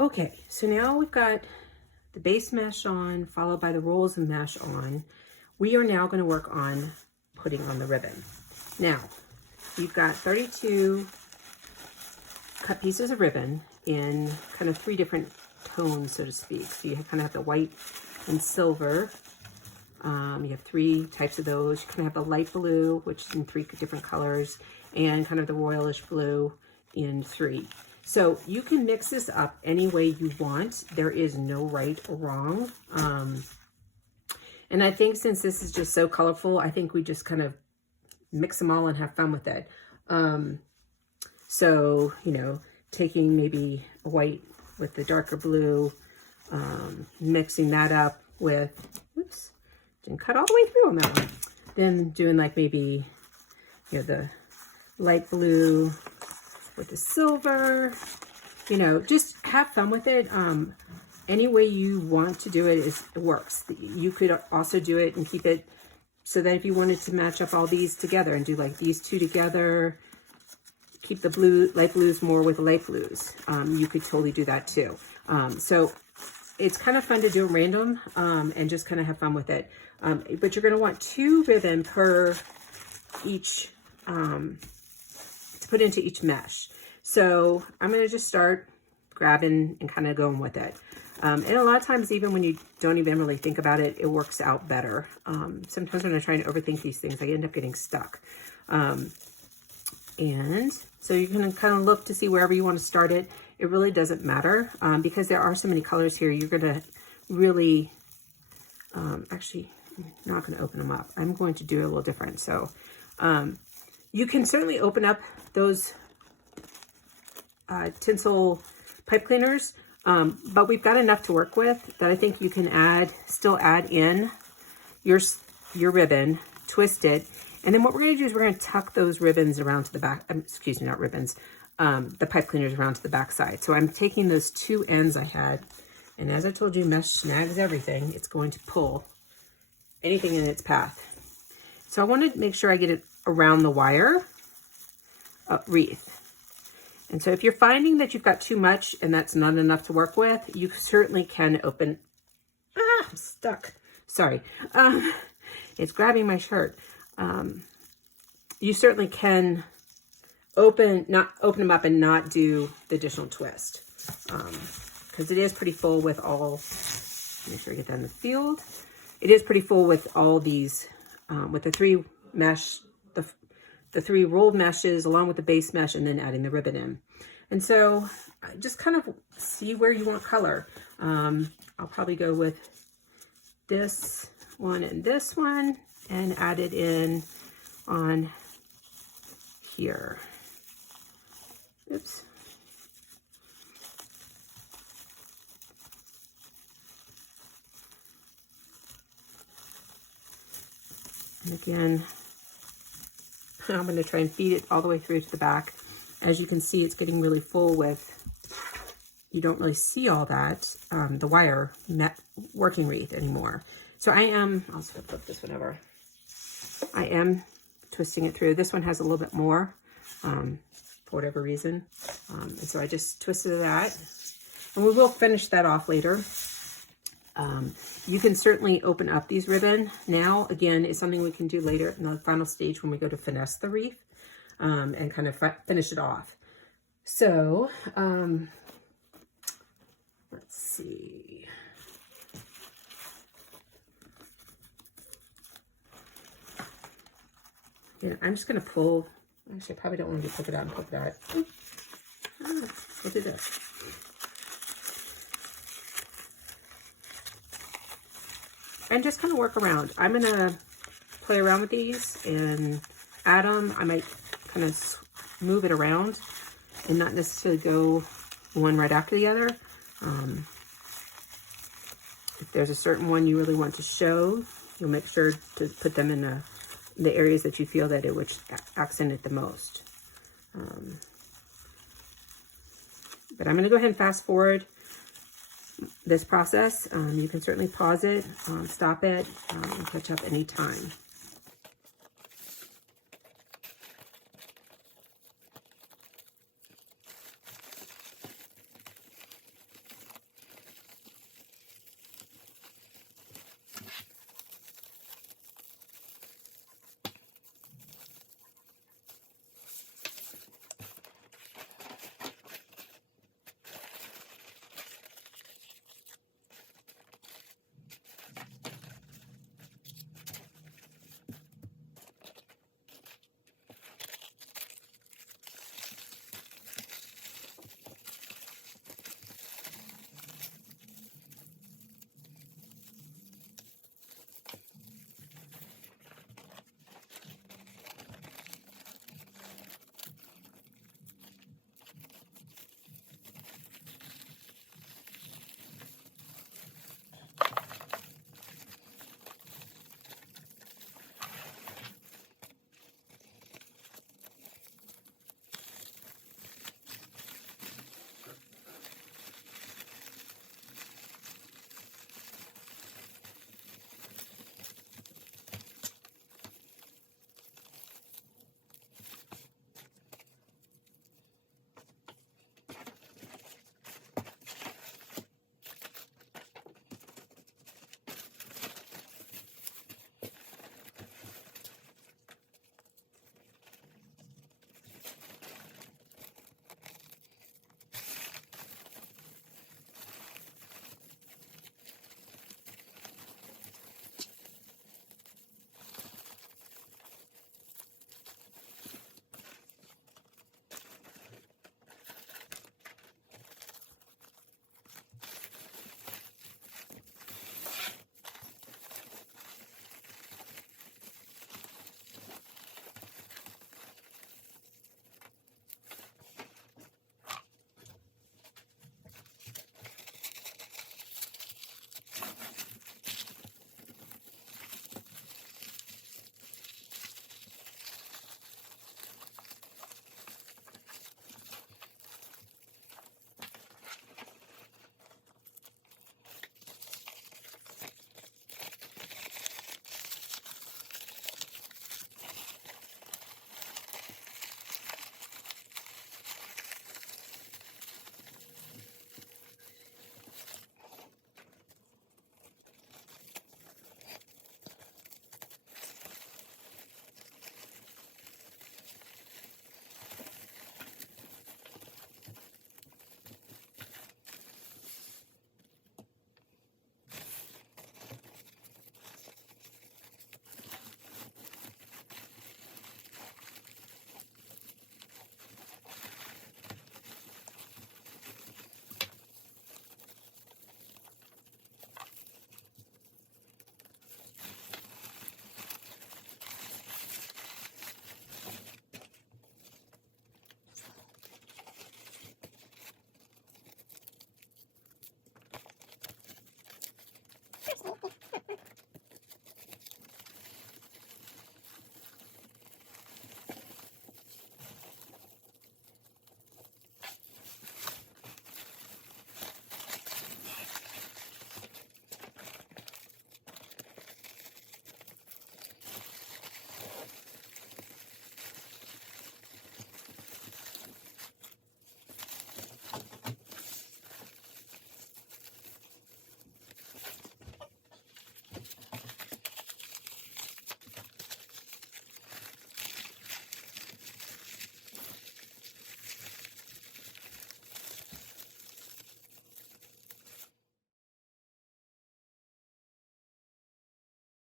Okay, so now we've got the base mesh on, followed by the rolls of mesh on. We are now going to work on putting on the ribbon. Now, you've got 32 cut pieces of ribbon in kind of 3 different tones, so to speak. So you kind of have the white and silver. You have 3 types of those. You kind of have the light blue, which is in 3 different colors, and kind of the royalish blue in 3. So you can mix this up any way you want. There is no right or wrong. And I think since this is just so colorful, I think we just kind of mix them all and have fun with it. So, you know, taking maybe a white with the darker blue, mixing that up with, oops, didn't cut all the way through on that one. Then doing like maybe, you know, the light blue with the silver, you know, just have fun with it. Any way you want to do it it works. You could also do it and keep it so that if you wanted to match up all these together and do like these 2 together, keep the light blues more with the light blues. You could totally do that too. So it's kind of fun to do at random and just kind of have fun with it. But you're going to want 2 ribbon per each to put into each mesh. So I'm going to just start grabbing and kind of going with it. And a lot of times, even when you don't even really think about it, it works out better. Sometimes when I try and overthink these things, I end up getting stuck. And so you can kind of look to see wherever you want to start it. It really doesn't matter because there are so many colors here. You're going to really, actually, I'm not going to open them up. I'm going to do it a little different. So you can certainly open up those tinsel pipe cleaners, but we've got enough to work with that I think you can still add in your ribbon, twist it, and then what we're going to do is we're going to tuck those ribbons around to the back, excuse me, not ribbons, the pipe cleaners around to the back side. So I'm taking those 2 ends I had, and as I told you, mesh snags everything. It's going to pull anything in its path. So I want to make sure I get it around the wire wreath. And so if you're finding that you've got too much and that's not enough to work with, you certainly can open, I'm stuck. Sorry. It's grabbing my shirt. You certainly can open them up and not do the additional twist. Because it is pretty full with all, make sure I get that in the field. It is pretty full with all these, with the 3 mesh, the 3 rolled meshes along with the base mesh and then adding the ribbon in. And so just kind of see where you want color. I'll probably go with this one and this one and add it in on here. Oops. And again, I'm going to try and feed it all the way through to the back. As you can see, it's getting really full with, you don't really see all that, the wire working wreath anymore. So I am, I'll just flip this one over. I am twisting it through. This one has a little bit more for whatever reason. And so I just twisted that. And we will finish that off later. You can certainly open up these ribbon now. Again, it's something we can do later in the final stage when we go to finesse the wreath and kind of finish it off. So, let's see. Yeah, I'm just going to pull. Actually, I probably don't want to do polka dot and polka dot. We'll do this. And just kind of work around. I'm going to play around with these and add them. I might kind of move it around and not necessarily go one right after the other. If there's a certain one you really want to show, you'll make sure to put them in the areas that you feel that it would accent it the most. But I'm going to go ahead and fast forward this process. You can certainly pause it, stop it, and catch up anytime.